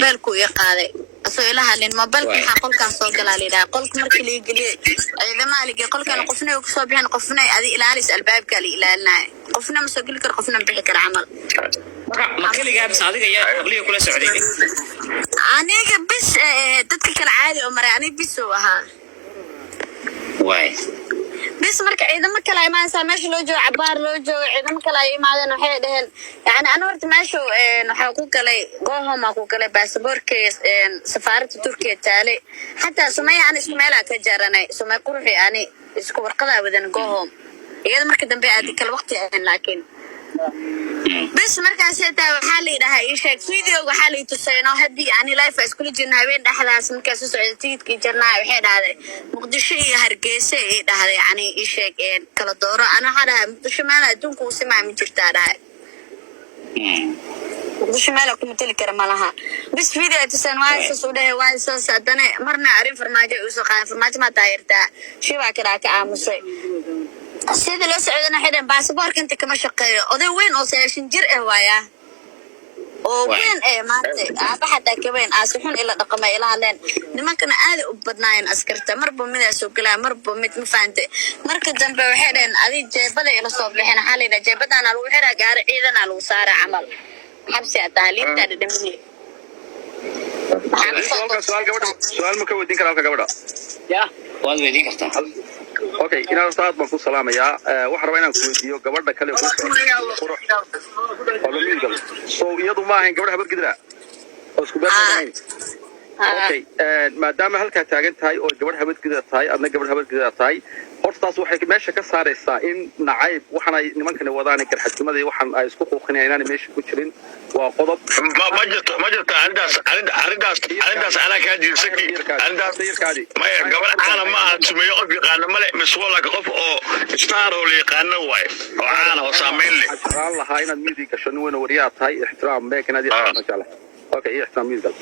بالكو يقاضي أسئلة لين ما بالك حقول كاسو جلالي ده قولك مركلي قلي إذا ما لقي قولك أنا قفنا وكسبين قفنا هذه إلى عليس الباب كلي إلى لنا قفنا مسجل كر قفنا بحك العمل ما كل جاب صادق يا قبلي كل سعودي أنا بس تذكر العادي عمر يعني بس وها واي بس مرك إذا ما كلا ما سامش لوجو عبار لوجو إذا ما كلا ما هذا نحيد يعني أنا ورت ماشو نحقوق كلا جوهم أقول كلا باسبور كيس سفارة تركيا تالي حتى سمية أنا سمية كجارنا سمية قروحي يعني إسكو قضاء وذن جوهم إذا مرك دنبي عادي كل وقت لكن بس مركز هذا حالي ده إيشك فيديو وحالي تسينه هدي يعني لايف إسكول جنا وين ده حدث مركز سعودي كي جنا وحيد هذا مقدشي هرجيسة ده هذا يعني إيشك كلا دورة أنا هذا مقدش ما أنا دون كوسي ما مجرت هذا مقدش ما لو كنت لك رمالها بس فيديو تسين وايد سعودي وايد صدقني مرنا عارف فرماجة وسقان فرماجة ما تايرتها شو بكرة كعامسي سيدا لو سعودنا حيدان باسبورك انت كما شقيو oday weyn oo 90 jir ah waaya oo weyn maanta aba xataa ka weyn asixun ila dhaqamay ila hadeen nimankana aad u badnaayeen askarta marba mid soo galaa marba mid ma faantay marka dambe waxay dheen adi jeebada ila soo bixin xalina jeebadana lagu xiraa gaar ciidana lagu saara camal xabsi ataaliinta dhadhamini su'aal ma ka weydiin karaa gabadha ya waad weydiin kartaa okay inaan saad baan ku salaamayaa waxaan rabaa inaan ku weydiiyo gabadha kale oo soo iyadu ma ahayn gabadha habar gidra oo isku beernayn okay maadaama halka taagan tahay oo gabadha habar gidra tahay adna gabadha habar gidra tahay hortaas waxay meesha ka saaraysaa in nacayb waxaan ay nimankana wadaan garxadnimada waxaan ay isku quuqinayaan meesha ku jirin waa qodob ma jirto arintaas ana ka diirsaki arintaas ma gabadh caana ma aha sumeeyo qof yaqaana male miswala qof oo star oo yaqaana way oo caana oo saameyn leh Allah ha inaad midi gasho nin weyn wariyaa tahay ixtiraam beekanaadi ma jecla okay ixtiraam midi gal